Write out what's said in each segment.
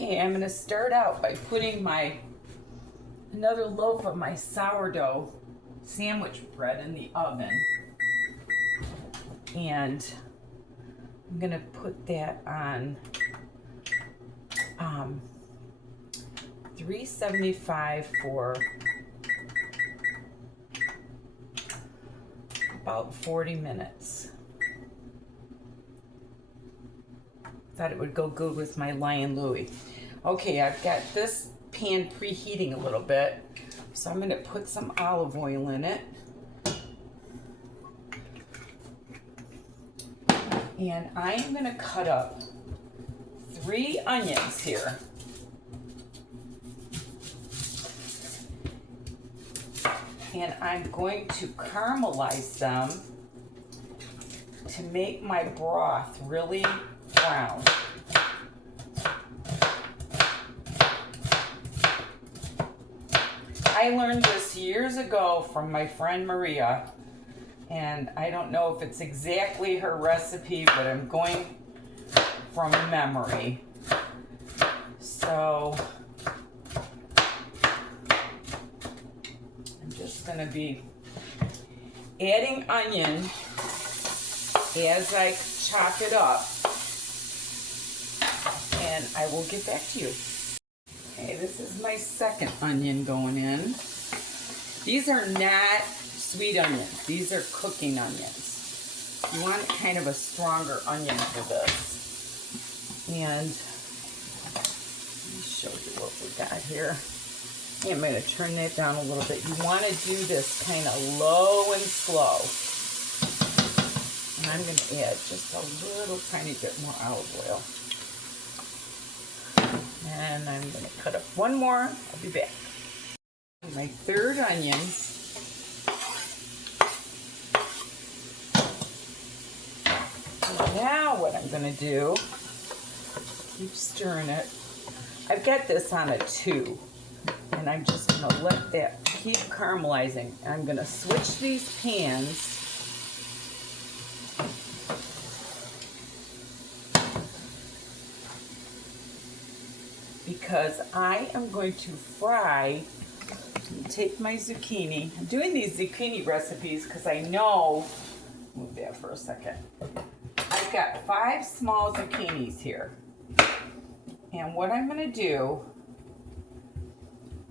Okay, I'm gonna start out by putting another loaf of my sourdough sandwich bread in the oven. And I'm gonna put that on 375 for about 40 minutes. Thought it would go good with my Louie. Okay, I've got this pan preheating a little bit, so I'm gonna put some olive oil in it. And I am gonna cut up 3 onions here. And I'm going to caramelize them to make my broth really brown. I learned this years ago from my friend Maria, and I don't know if it's exactly her recipe, but I'm going from memory. So I'm just going to be adding onion as I chop it up, and I will get back to you. Okay, this is my second onion going in. These are not sweet onions. These are cooking onions. You want kind of a stronger onion for this. And let me show you what we got here. I'm going to turn that down a little bit. You want to do this kind of low and slow. And I'm going to add just a little tiny bit more olive oil. And I'm going to cut up one more. I'll be back. My third onion. And now what I'm going to do, keep stirring it. I've got this on a 2. And I'm just going to let that keep caramelizing. And I'm going to switch these pans. Because I am going to fry, take my zucchini. I'm doing these zucchini recipes because I know, move that for a second. I've got 5 small zucchinis here. And what I'm going to do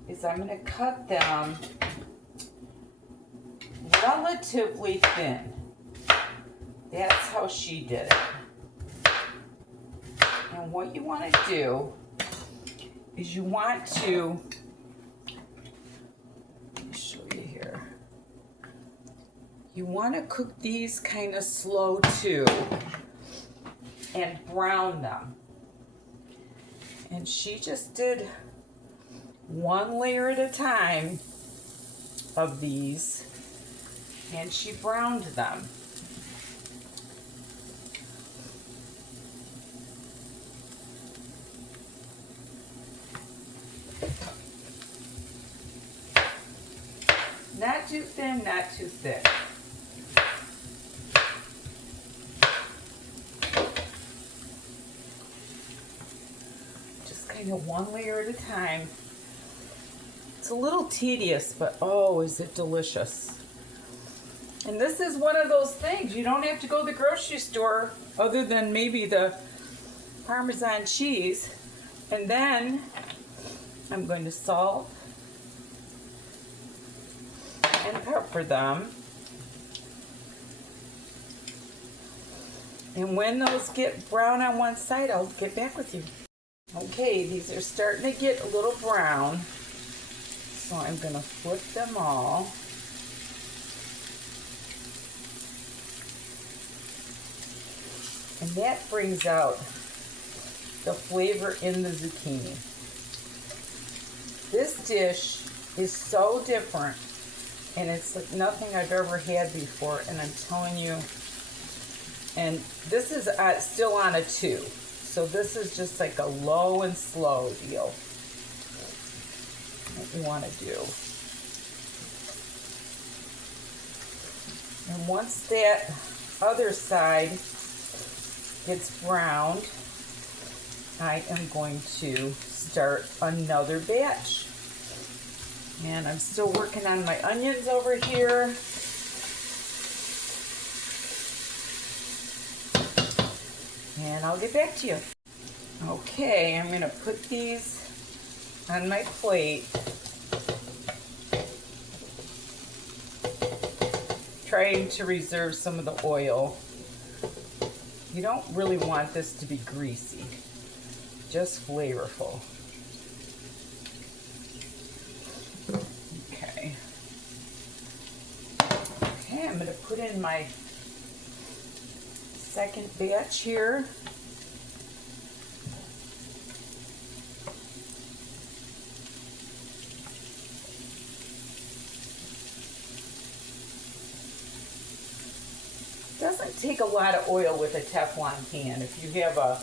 is I'm going to cut them relatively thin. That's how she did it. And what you want to do is you want to, let me show you here. You want to cook these kind of slow too and brown them. And she just did 1 layer at a time of these, and she browned them. Not too thin, not too thick. Just kind of 1 layer at a time. It's a little tedious, but oh, is it delicious. And this is one of those things, you don't have to go to the grocery store other than maybe the Parmesan cheese. And then I'm going to salt and pepper them. And when those get brown on one side, I'll get back with you. Okay, these are starting to get a little brown. So I'm going to flip them all. And that brings out the flavor in the zucchini. This dish is so different, and it's like nothing I've ever had before, and I'm telling you, and this is still on a 2, so this is just like a low and slow deal. What you want to do. And once that other side gets browned, I am going to start another batch. And I'm still working on my onions over here. And I'll get back to you. Okay, I'm gonna put these on my plate. Trying to reserve some of the oil. You don't really want this to be greasy, just flavorful. Okay. Okay, I'm gonna put in my second batch here. Doesn't take a lot of oil with a Teflon pan. If you have a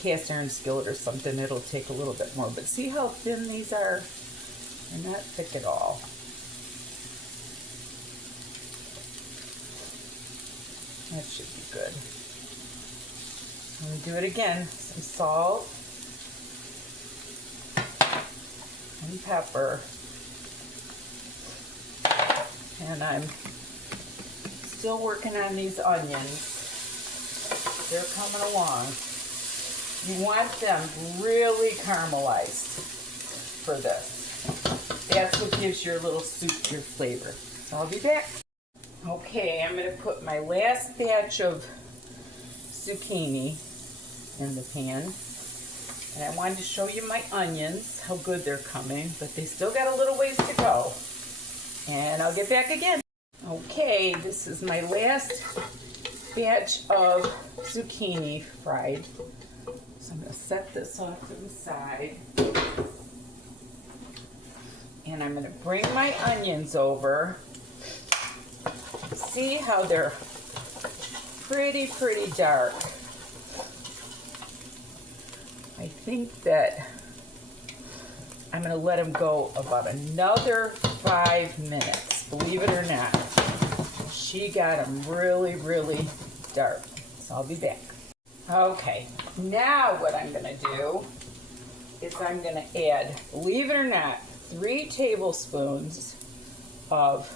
cast iron skillet or something, it'll take a little bit more. But see how thin these are? They're not thick at all. That should be good. I'm going to do it again. Some salt and pepper. And I'm still working on these onions. They're coming along. You want them really caramelized for this. That's what gives your little soup your flavor. So I'll be back. Okay, I'm going to put my last batch of zucchini in the pan. And I wanted to show you my onions, how good they're coming, but they still got a little ways to go. And I'll get back again. Okay, this is my last batch of zucchini fried. So I'm going to set this off to the side. And I'm going to bring my onions over. See how they're pretty dark. I think that I'm going to let them go about another 5 minutes. Believe it or not, she got them really dark. So I'll be back. Okay, now what I'm going to do is I'm going to add, believe it or not, 3 tablespoons of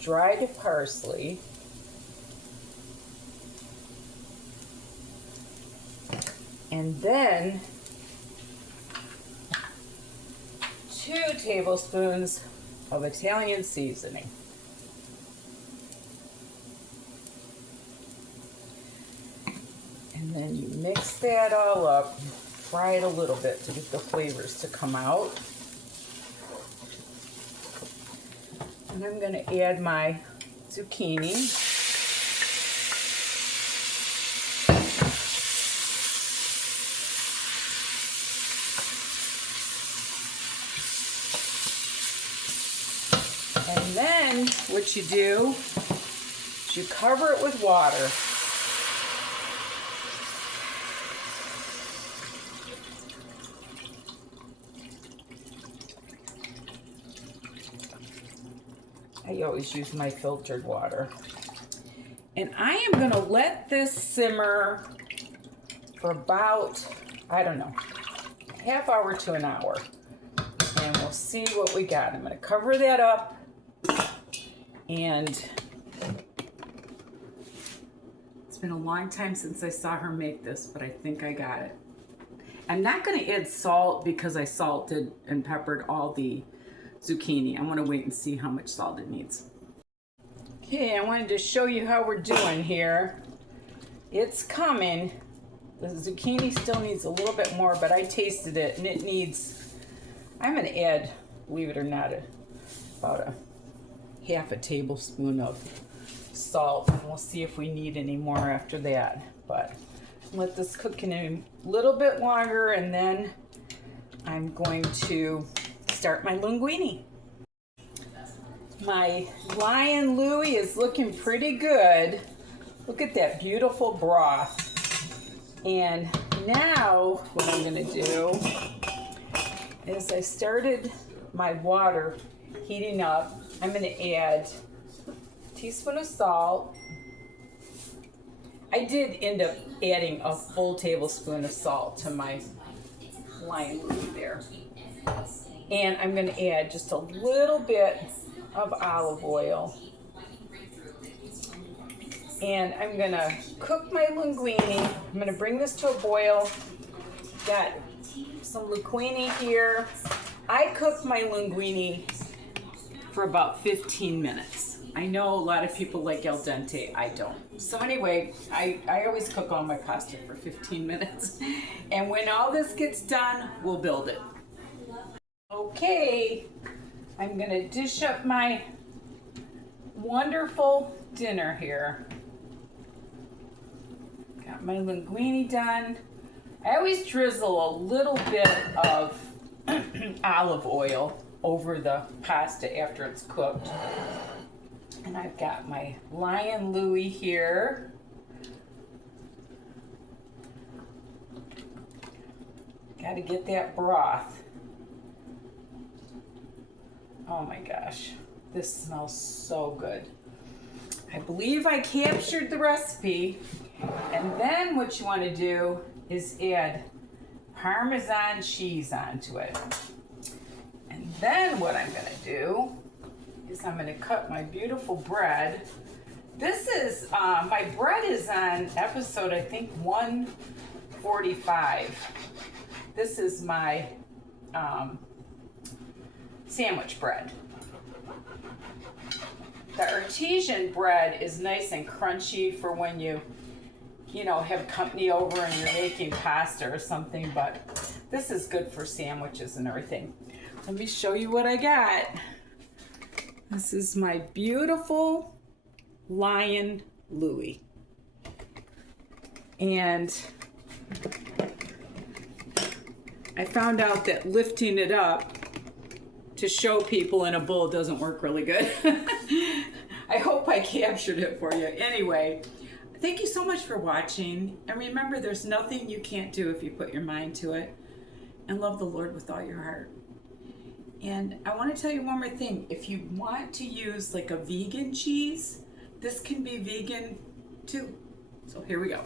dried parsley. And then 2 tablespoons of Italian seasoning. And then you mix that all up, fry it a little bit to get the flavors to come out. And I'm going to add my zucchini. And then what you do is you cover it with water. I always use my filtered water. And I am going to let this simmer for about, I don't know, half hour to an hour. And we'll see what we got. I'm going to cover that up. And it's been a long time since I saw her make this, but I think I got it. I'm not going to add salt because I salted and peppered all the zucchini. I want to wait and see how much salt it needs. Okay, I wanted to show you how we're doing here. It's coming. The zucchini still needs a little bit more, but I tasted it and it needs, I'm going to add, believe it or not, about a half a tablespoon of salt. And we'll see if we need any more after that. But let this cook in a little bit longer, and then I'm going to start my linguine. My lion Louie is looking pretty good. Look at that beautiful broth. And now what I'm going to do is I started my water heating up. I'm going to add a teaspoon of salt. I did end up adding a full tablespoon of salt to my lime there. And I'm going to add just a little bit of olive oil. And I'm going to cook my linguine. I'm going to bring this to a boil. Got some linguine here. I cook my linguine for about 15 minutes. I know a lot of people like al dente. I don't. So anyway, I always cook all my pasta for 15 minutes. And when all this gets done, we'll build it. Okay, I'm going to dish up my wonderful dinner here. Got my linguine done. I always drizzle a little bit of olive oil over the pasta after it's cooked. And I've got my Lion Louie here. Got to get that broth. Oh my gosh, this smells so good. I believe I captured the recipe. And then what you want to do is add Parmesan cheese onto it. And then what I'm going to do is I'm going to cut my beautiful bread. This is, my bread is on episode, I think, 145. This is my sandwich bread. The artesian bread is nice and crunchy for when you have company over and you're making pasta or something, but this is good for sandwiches and everything. Let me show you what I got. This is my beautiful Lion Louie. And I found out that lifting it up to show people in a bowl doesn't work really good. I hope I captured it for you. Anyway, thank you so much for watching. And remember, there's nothing you can't do if you put your mind to it. And love the Lord with all your heart. And I want to tell you one more thing. If you want to use like a vegan cheese, this can be vegan too. So here we go.